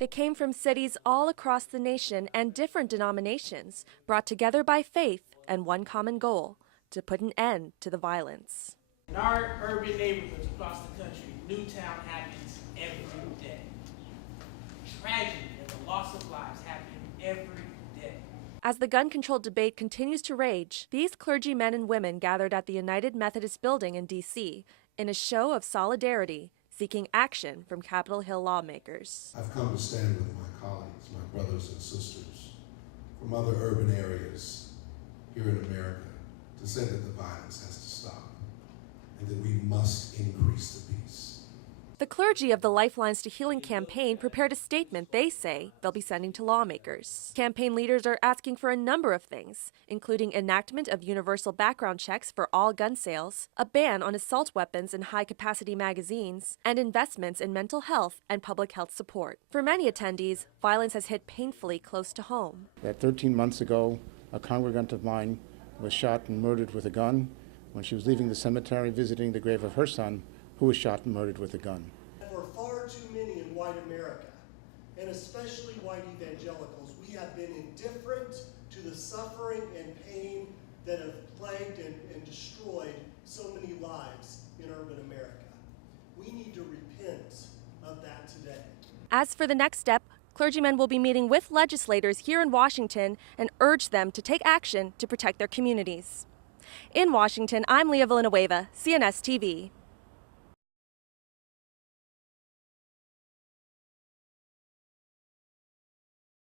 They came from cities all across the nation and different denominations, brought together by faith and one common goal: to put an end to the violence. In our urban neighborhoods across the country, Newtown happens every day. Tragedy and the loss of lives happen every day. As the gun control debate continues to rage, these clergymen and women gathered at the United Methodist Building in D.C. in a show of solidarity, seeking action from Capitol Hill lawmakers. I've come to stand with my colleagues, my brothers and sisters from other urban areas here in America to say that the violence has to stop and that we must increase the peace. The clergy of the Lifelines to Healing campaign prepared a statement they say they'll be sending to lawmakers. Campaign leaders are asking for a number of things, including enactment of universal background checks for all gun sales, a ban on assault weapons and high-capacity magazines, and investments in mental health and public health support. For many attendees, violence has hit painfully close to home. That 13 months ago, a congregant of mine was shot and murdered with a gun when she was leaving the cemetery visiting the grave of her son, who was shot and murdered with a gun. For far too many in white America, and especially white evangelicals, we have been indifferent to the suffering and pain that have plagued and destroyed so many lives in urban America. We need to repent of that today. As for the next step, clergymen will be meeting with legislators here in Washington and urge them to take action to protect their communities. In Washington, I'm Leah Villanueva, CNS TV.